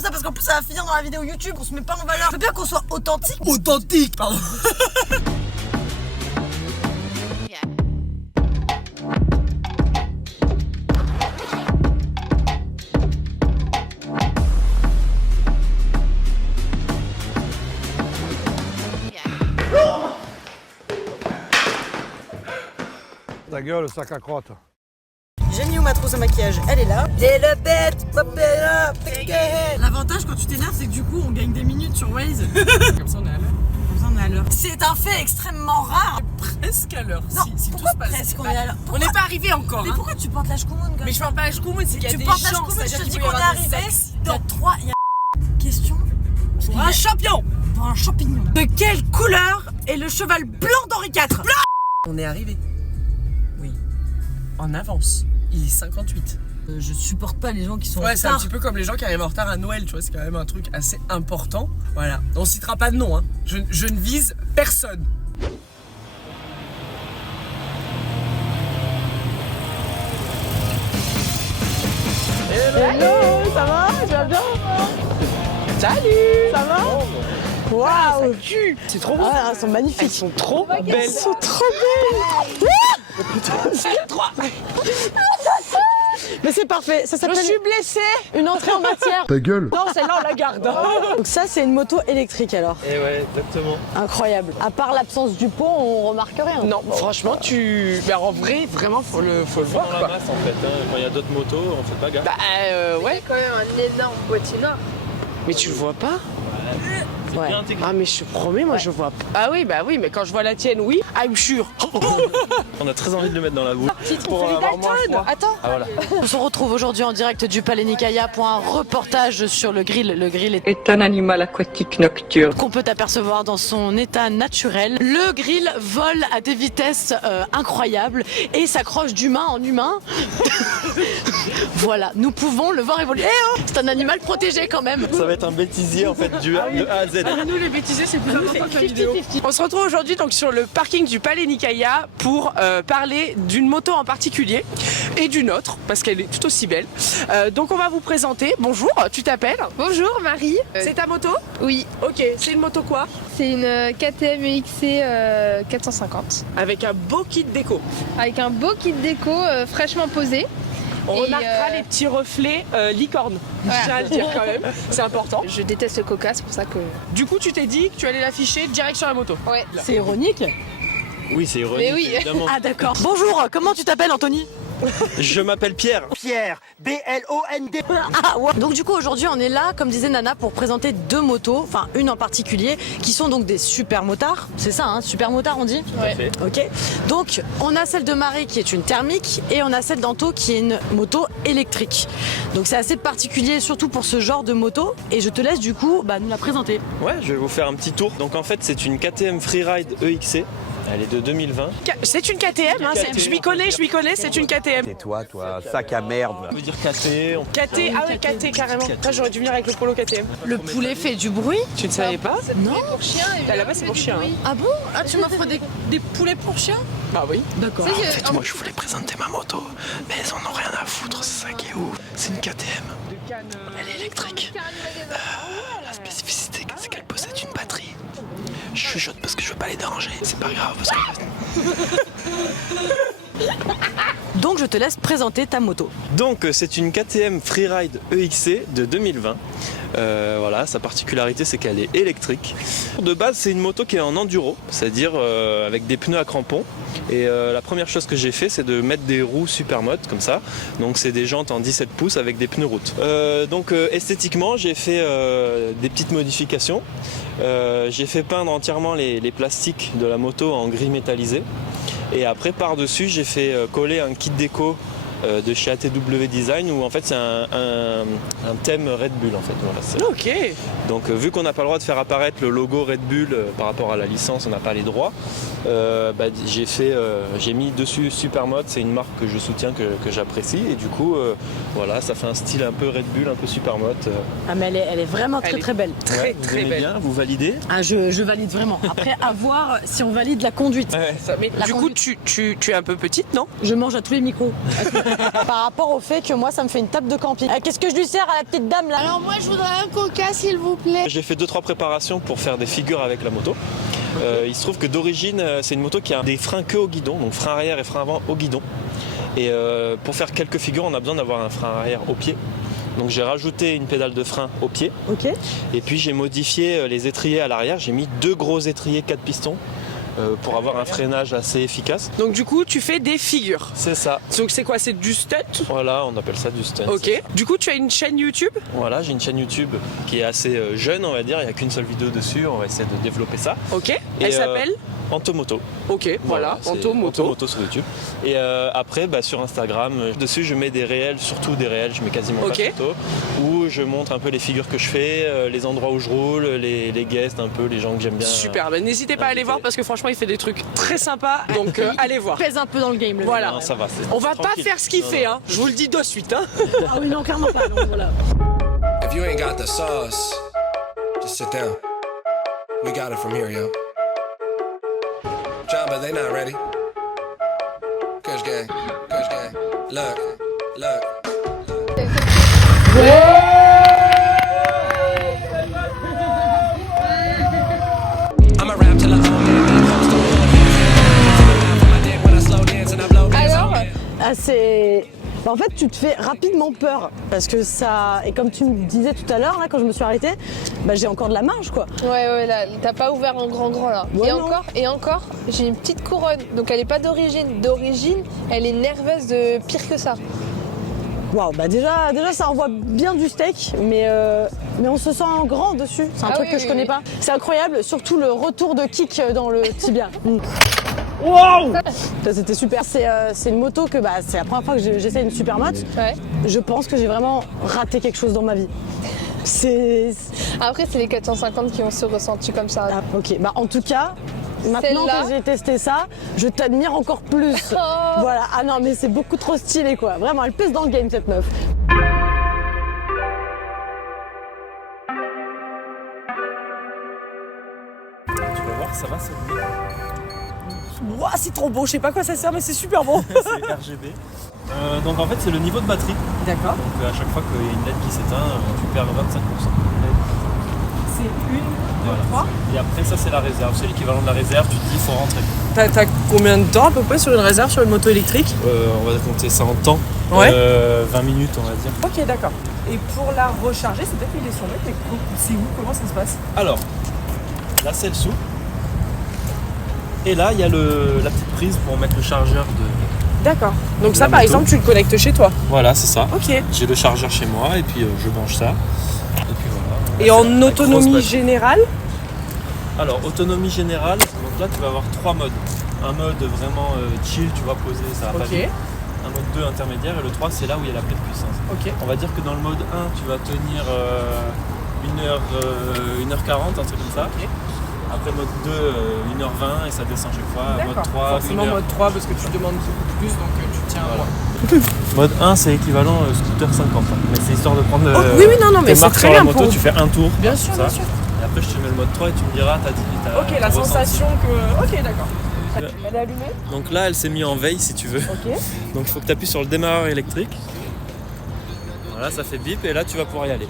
comme ça parce qu'en plus ça va finir dans la vidéo YouTube, on se met pas en valeur. Je veux bien qu'on soit authentique. Authentique, pardon. Ta gueule, sac à crotte. J'ai mis où ma trousse à maquillage, elle est là. J'ai le bête, l'avantage quand tu t'énerves, c'est que du coup on gagne des minutes sur Waze. Comme ça on est à l'heure. Comme ça on est à l'heure. C'est un fait extrêmement rare. Presque à l'heure. Non, si tout pourquoi se passe. presque on est à l'heure? On n'est pas arrivé encore. Mais Hein. pourquoi tu portes la Shkumun comme Mais je ça? parle pas à Shkumun, c'est qu'il y a Tu des portes la chances. Shkumun, je te dis qu'il qu'on peut y est avoir des arrivé sexes. dans 3. Il y a question Pour un champion. pour un champignon. De quelle couleur est le cheval blanc d'Henri IV? On est arrivé. Oui. En avance. Il est 58. Je supporte pas les gens qui sont en Ouais, c'est un retard. petit peu comme les gens qui arrivent en retard à Noël, tu vois, c'est quand même un truc assez important. Voilà. On citera pas de nom, hein. Je ne vise personne. Hello, ça va? Tu vas bien? Salut. Ça va? Waouh! C'est trop beau. Ah, elles sont magnifiques. Elles sont trop belles. Elles sont trop belles! Mais c'est parfait, ça s'appelle blessée. une entrée en matière. Ta gueule. Non, celle-là on la garde. Donc ça c'est une moto électrique alors. Et ouais, exactement. Incroyable. À part l'absence du pont, on remarque rien. Non, franchement, mais en vrai, vraiment, faut le voir, Dans la quoi. masse en fait, hein. Quand il y a d'autres motos, on fait pas gaffe. Bah, ouais. quand même un énorme boîtier noir. Mais tu le vois pas? Ouais. Bien intégré. Ah, mais je te promets, moi, je vois pas. Ah oui, bah oui, mais quand je vois la tienne, oui. I'm sure. On a très envie de le mettre dans la boue. Pour avoir moins froid. Attends. Ah voilà. On se retrouve aujourd'hui en direct du Palais Nicaïa pour un reportage sur le grill. Le grill est un animal aquatique nocturne. qu'on peut apercevoir dans son état naturel. Le grill vole à des vitesses incroyables et s'accroche d'humain en humain. Voilà, nous pouvons le voir évoluer. Eh oh, c'est un animal protégé quand même. Ça va être un bêtisier en fait de A à Z. Nous, les bêtisiers, c'est plus important que la vidéo. On se retrouve aujourd'hui donc sur le parking du Palais Nicaïa pour parler d'une moto en particulier et d'une autre parce qu'elle est tout aussi belle. Donc on va vous présenter. Bonjour, tu t'appelles? Bonjour Marie. C'est ta moto? Oui, Ok, c'est une moto quoi? c'est une KTM EXC 450 Avec un beau kit déco. avec un beau kit déco fraîchement posé. On Et, remarquera les petits reflets licorne. Voilà. Je tiens à le dire quand même, c'est important. Je déteste le coca, c'est pour ça que. Du coup, tu t'es dit que tu allais l'afficher direct sur la moto. Ouais. C'est ironique. Oui, c'est ironique Mais oui. évidemment. Ah d'accord. Bonjour, comment tu t'appelles Anthony? Je m'appelle Pierre. B-L-O-N-D. Ah ouais. Donc du coup aujourd'hui on est là, comme disait Nana, pour présenter deux motos, enfin une en particulier, qui sont donc des super motards. C'est ça, hein, super motards on dit? Tout à fait. Ok. Donc on a celle de Marie qui est une thermique et on a celle d'Anto qui est une moto électrique. Donc c'est assez particulier surtout pour ce genre de moto et je te laisse du coup nous la présenter. Ouais, je vais vous faire un petit tour. Donc en fait, c'est une KTM Freeride EXC. Elle est de 2020. C'est une KTM, hein, je m'y connais, c'est une KTM. Et toi, sac à merde. Ça veut dire KT. KT, ah ouais, KT carrément. Putain, j'aurais dû venir avec le polo KTM. Le poulet fait du bruit? Tu ne savais pas? Non. Pour chien, Bah, là-bas, c'est pour chien, hein. Ah bon? Ah tu m'offres des poulets pour chien? Bah oui. D'accord. Moi, je voulais présenter ma moto, mais elles en ont rien à foutre, c'est ça qui est ouf. C'est une KTM. Elle est électrique. La spécificité, c'est qu'elle possède une batterie. Je chuchote parce que je veux pas les déranger. C'est pas grave parce que... Donc je te laisse présenter ta moto. Donc c'est une KTM Freeride EXC de 2020. Voilà, sa particularité c'est qu'elle est électrique. De base c'est une moto qui est en enduro, c'est-à-dire avec des pneus à crampons. Et la première chose que j'ai fait c'est de mettre des roues Supermod comme ça. Donc c'est des jantes en 17 pouces avec des pneus route. Donc esthétiquement j'ai fait des petites modifications. J'ai fait peindre entièrement les plastiques de la moto en gris métallisé. Et après par-dessus j'ai fait coller un kit déco de chez ATW Design où en fait c'est un thème Red Bull en fait. Voilà, Ok. donc vu qu'on n'a pas le droit de faire apparaître le logo Red Bull par rapport à la licence, on n'a pas les droits. J'ai mis dessus Supermod, c'est une marque que je soutiens, que j'apprécie et du coup voilà, ça fait un style un peu Red Bull, un peu Supermod. Ah mais elle est vraiment très Elle est très belle. Très vous très aimez belle. bien, vous validez? Ah je valide vraiment. Après à voir si on valide la conduite. Mais La du coup, conduite. tu es un peu petite, non? Je mange à tous les micros. Par rapport au fait que moi, ça me fait une table de camping. Qu'est-ce que je lui sers à la petite dame là? Alors moi, je voudrais un coca, s'il vous plaît. J'ai fait 2-3 préparations pour faire des figures avec la moto. Il se trouve que d'origine, c'est une moto qui a des freins que au guidon, donc frein arrière et frein avant au guidon. Et pour faire quelques figures, on a besoin d'avoir un frein arrière au pied. Donc j'ai rajouté une pédale de frein au pied. Ok. Et puis j'ai modifié les étriers à l'arrière. J'ai mis 2 gros étriers 4 pistons pour avoir un freinage assez efficace. Donc du coup, tu fais des figures. C'est ça. Donc c'est quoi? C'est du stunt? Voilà, on appelle ça du stunt. Ok. Du coup, tu as une chaîne YouTube? Voilà, j'ai une chaîne YouTube qui est assez jeune, on va dire. Il n'y a qu'une seule vidéo dessus. On va essayer de développer ça. Ok. Elle s'appelle Antomoto. Ok, voilà, c'est Antomoto. Antomoto sur YouTube. Et après, sur Instagram, dessus, je mets des réels, surtout des réels. Je mets quasiment pas de photos. Où je montre un peu les figures que je fais, les endroits où je roule, les guests, un peu les gens que j'aime bien. Super. N'hésitez pas à aller voir parce que franchement, il fait des trucs très sympas. Donc allez voir. Pèse un peu dans le game. Le voilà. Non, ça va. On va pas tranquille. faire ce qu'il fait, hein. Je vous le dis de suite, hein. Ah oui, non, clairement pas. Non, voilà. If you ain't got the sauce, just sit down. We got it from here, yo. John, but they not ready. Kush gang, Kush gang. Look, look. I'ma rap till I own it. Alors, Ah, c'est. En fait, tu te fais rapidement peur parce que ça. Et comme tu me disais tout à l'heure, là, quand je me suis arrêtée, j'ai encore de la marge, quoi. ouais, là, t'as pas ouvert en grand là. Ouais, et non. encore, j'ai une petite couronne, donc elle est pas d'origine. D'origine, elle est nerveuse de pire que ça. Waouh, déjà, ça envoie bien du steak, mais on se sent grand dessus. C'est un truc oui, que je oui, connais oui. pas. C'est incroyable, surtout le retour de kick dans le tibia. Wow! Ça, c'était super. C'est une moto que c'est la première fois que j'essaie une super moto. Ouais. Je pense que j'ai vraiment raté quelque chose dans ma vie. Après, c'est les 450 qui ont ce ressenti comme ça. Ah, ok, en tout cas, maintenant Celle-là. que j'ai testé ça, je t'admire encore plus. Oh. Voilà, ah non, mais c'est beaucoup trop stylé, quoi. Vraiment, elle pèse dans le game, cette meuf. Tu vas voir, ça va, c'est bien. Ouah, c'est trop beau. Je sais pas quoi ça sert, mais c'est super bon. C'est RGB. Donc en fait, c'est le niveau de batterie. D'accord. Donc à chaque fois qu'il y a une LED qui s'éteint, tu perds 25%. C'est une, Voilà. 3. Et après, ça, c'est la réserve. C'est l'équivalent de la réserve. Tu te dis, il faut rentrer. T'as combien de temps à peu près sur une réserve sur une moto électrique? On va compter ça en temps. Ouais. 20 minutes, on va dire. Ok, d'accord. Et pour la recharger, c'est peut-être qu'il est sur le mec, c'est où? Comment ça se passe? Alors, là, c'est le sous. Et là, il y a la petite prise pour mettre le chargeur de... D'accord. Donc De ça, la par moto. exemple, tu le connectes chez toi? Voilà, c'est ça. Ok. J'ai le chargeur chez moi et puis je branche ça. Et puis voilà. Et en La grosse autonomie batterie. générale? Alors, autonomie générale, donc là, tu vas avoir 3 modes. Un mode vraiment chill, tu vas poser, ça va pas Ok. vite. Un mode 2 intermédiaire et le 3, c'est là où il y a la pleine puissance. Ok. On va dire que dans le mode 1, tu vas tenir 1h40, un truc comme ça. Ok. Après mode 2, 1h20 et ça descend chaque fois. Mode D'accord. 3, Forcément 1h. mode 3 parce que tu demandes beaucoup plus, donc tu tiens à Voilà. moi. Mode 1, c'est équivalent scooter 50. Mais c'est histoire de prendre oui, non, mais tes c'est marques très sur la bien moto, pour- tu fais un tour. Bien comme sûr, ça. bien sûr. Et après, je te mets le mode 3 et tu me diras, Ok, la ton sensation ressenti. que... Ok, d'accord. Ouais. Elle est allumée? Donc là, elle s'est mise en veille si tu veux. Ok. Donc il faut que tu appuies sur le démarreur électrique. Voilà, ça fait bip et là, tu vas pouvoir y aller.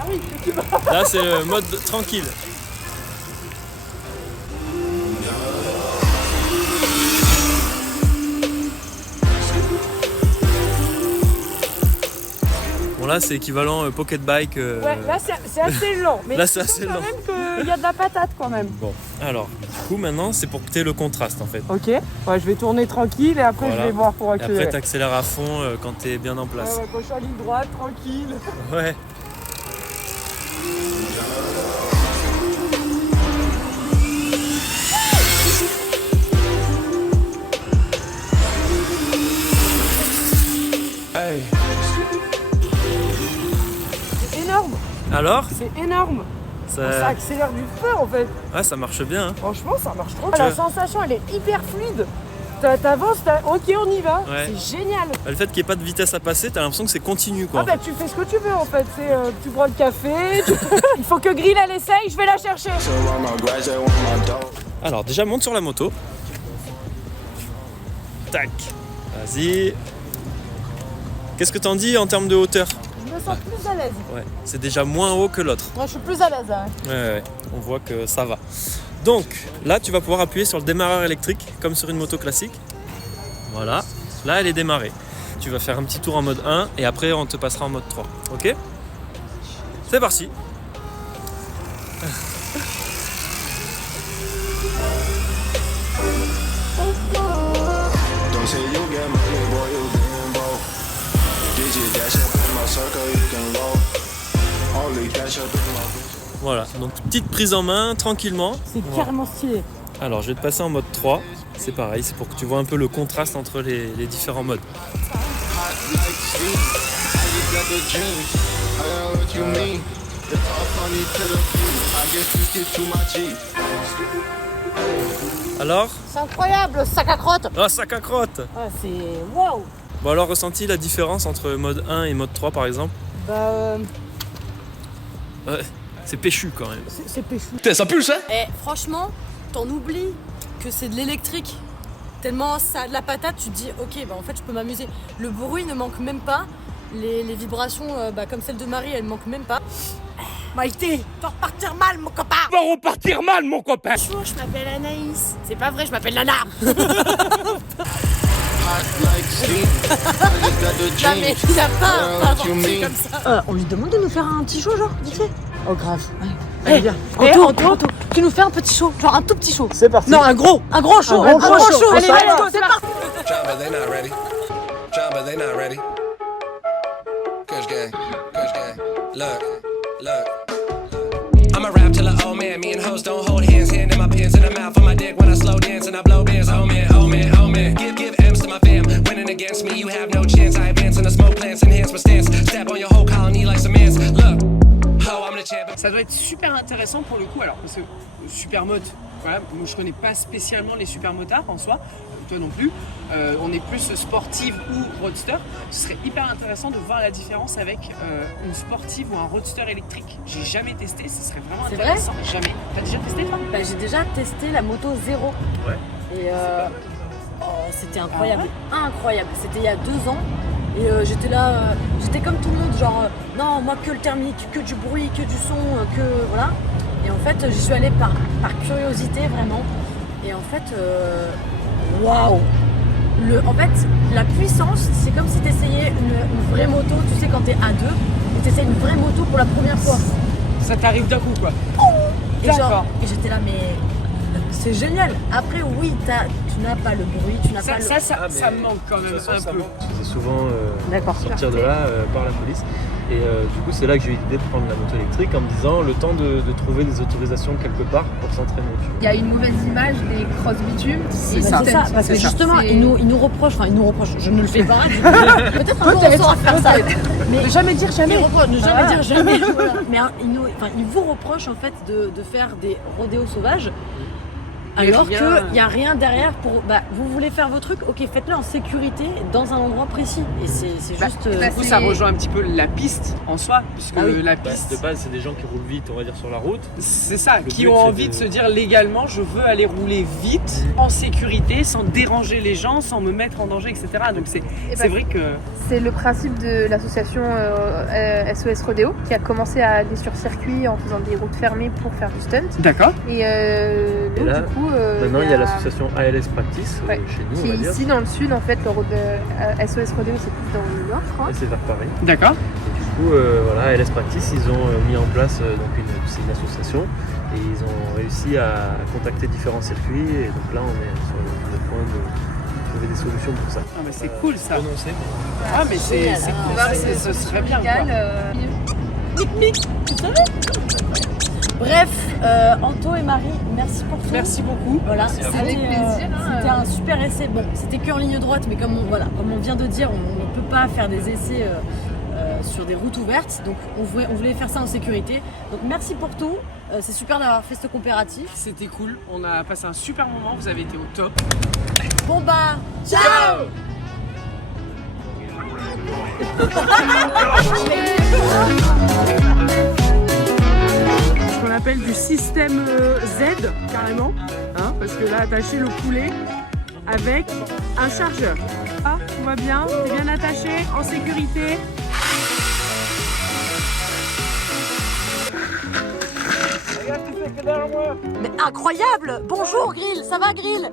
Ah oui, tu vas... Là, c'est le mode tranquille. Bon là c'est équivalent pocket bike. Ouais, là c'est assez lent. Mais Là, c'est tu sens assez quand lent. même qu'il y a de la patate quand même. Bon, alors du coup maintenant c'est pour que tu aies le contraste en fait. Ok, ouais, je vais tourner tranquille et après Voilà. je vais voir pour Et accélérer. après tu accélères à fond quand tu es bien en place. Quand je suis en ligne droite, tranquille. Ouais. Hey. C'est énorme, Alors c'est énorme. Ça ça... accélère du feu en fait. Ouais, ça marche bien. Hein. Franchement, ça marche trop. Tu La vois. sensation, elle est hyper fluide. T'avances, ok, on y va. Ouais. C'est génial. Le fait qu'il n'y ait pas de vitesse à passer, t'as l'impression que c'est continu quoi. Ah bah tu fais ce que tu veux en fait. C'est tu prends le café. Il faut que Grill elle essaye. Je vais la chercher. Alors déjà monte sur la moto. Tac. Vas-y. Qu'est-ce que t'en dis en termes de hauteur? Je me sens plus à l'aise. Ouais, c'est déjà moins haut que l'autre. Moi, je suis plus à l'aise. Hein. Ouais, on voit que ça va. Donc là, tu vas pouvoir appuyer sur le démarreur électrique comme sur une moto classique. Voilà, là elle est démarrée. Tu vas faire un petit tour en mode 1 et après on te passera en mode 3. Ok? C'est parti. Voilà, donc petite prise en main, tranquillement. C'est carrément stylé. Alors je vais te passer en mode 3. C'est pareil, c'est pour que tu vois un peu le contraste entre les différents modes. Alors? C'est incroyable, le sac à crotte. Ah, sac à crotte. Ah, c'est waouh. Bon alors, ressenti la différence entre mode 1 et mode 3 par exemple? Bah Ouais, c'est péchu quand même. c'est péchu. Putain, ça pue ça? Eh, franchement, t'en oublies que c'est de l'électrique. Tellement ça a de la patate, tu te dis ok, bah en fait je peux m'amuser. Le bruit ne manque même pas. Les vibrations, comme celle de Marie, elles manquent même pas. Maïté, tu vas repartir mal mon copain. Va repartir mal mon copain. Bonjour, je m'appelle Anaïs. C'est pas vrai, je m'appelle Lana. Non mais il a pas inventé comme ça. On lui demande de nous faire un petit show genre, vite fait. Oh grave. Allez viens. Anto, tu nous fais un petit show, genre un tout petit show. C'est parti. Non, un gros show. Un gros show. Allez, let's go, c'est parti. Try but they not ready. Try but they not ready. Kush gang, Kush gang. Look. I'ma rap till an old man. Me and hoes don't hold hands. Hand in my pants in the mouth on my dick when I slow dance and I blow bands. Oh man. Give M's to my fam. Winning against me, you have no chance. I advance in the smoke plants, enhance my stance. Step on your whole colony like some ants. Look, ho, I'm the champ. Ça doit être super intéressant pour le coup, alors parce que Supermoto, voilà, moi je connais pas spécialement les supermotards en soi, toi non plus, on est plus sportive ou roadster. Ce serait hyper intéressant de voir la différence avec une sportive ou un roadster électrique. J'ai jamais testé, ce serait vraiment C'est intéressant. Jamais. T'as déjà testé toi? Bah, j'ai déjà testé la moto 0. Ouais. Et c'était incroyable. Incroyable. C'était il y a 2 ans. Et j'étais là, j'étais comme tout le monde, genre non, moi que le thermique, que du bruit, que du son, que voilà. Et en fait, j'y suis allée par curiosité vraiment. Et en fait, waouh! En fait, la puissance, c'est comme si tu essayais une vraie moto, tu sais, quand t'es à 2, et tu essayes une vraie moto pour la première fois. Ça t'arrive d'un coup quoi. Et j'étais là, mais c'est génial. Après, oui, tu n'as pas le bruit, tu n'as pas le... Ça me manque quand même un peu. C'est souvent D'accord. sortir de là par la police. Et du coup, c'est là que j'ai eu l'idée de prendre la moto électrique en me disant le temps de trouver des autorisations quelque part pour s'entraîner. Il y a une mauvaise image des cross bitume. C'est ça, parce que justement, ils nous reprochent, je ne le fais pas. Peut-être un jour on saura faire ça. Mais Jamais dire jamais. ne jamais dire jamais. Voilà. Mais ils vous reprochent en fait de faire des rodéos sauvages. Alors qu'il n'y a rien derrière pour... vous voulez faire vos trucs, ok, faites-le en sécurité dans un endroit précis. Et c'est juste... Du coup, ça rejoint un petit peu la piste en soi, puisque la piste... De base, c'est des gens qui roulent vite, on va dire, sur la route. C'est ça, Le qui but, ont c'est envie de se dire légalement, je veux aller rouler vite, en sécurité, sans déranger les gens, sans me mettre en danger, etc. Donc c'est vrai que... C'est le principe de l'association SOS Rodeo qui a commencé à aller sur circuit en faisant des routes fermées pour faire du stunt. D'accord. Et Et là, du coup, maintenant, il y a l'association ALS Practice chez nous, qui on va est dire. ici dans le sud en fait. Le road SOS Rodeo c'est plus dans le nord, je crois. Et c'est vers Paris. D'accord. Et du coup, voilà, ALS Practice, ils ont mis en place c'est une association et ils ont réussi à contacter différents circuits. Et donc là, on est sur le point de trouver des solutions pour ça. Ah mais c'est cool ça. Renoncer. Ah mais c'est cool, ce serait bien quoi. Bref, Anto et Marie, merci pour tout. Merci beaucoup. Voilà, Avec plaisir. C'était un super essai. Bon, c'était que en ligne droite, mais comme on vient de dire, on ne peut pas faire des essais sur des routes ouvertes. Donc on voulait faire ça en sécurité. Donc merci pour tout. C'est super d'avoir fait ce comparatif. C'était cool, on a passé un super moment, vous avez été au top. Bon bah, ciao. Ce qu'on appelle du système Z carrément, hein, parce que là attaché le poulet avec un chargeur. Tout va bien, t'es bien attaché, en sécurité. Mais incroyable! Bonjour Grill, ça va Grill?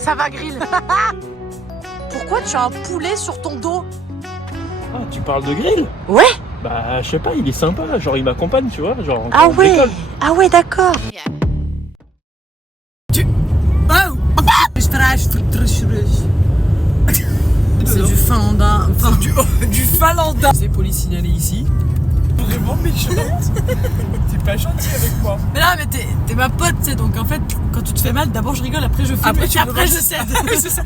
Ça va Grill? Pourquoi tu as un poulet sur ton dos? Ah, tu parles de Grill? Ouais. Bah, je sais pas, il est sympa, genre il m'accompagne, tu vois, genre. Ah ouais. Ah ouais, d'accord. C'est du finlandais. Enfin, du finlandais. C'est police signalé ici. Vraiment méchante. T'es pas gentil avec moi. Mais là, mais t'es ma pote, tu sais, donc en fait, quand tu te fais mal, d'abord je rigole, après je filme, après je cède.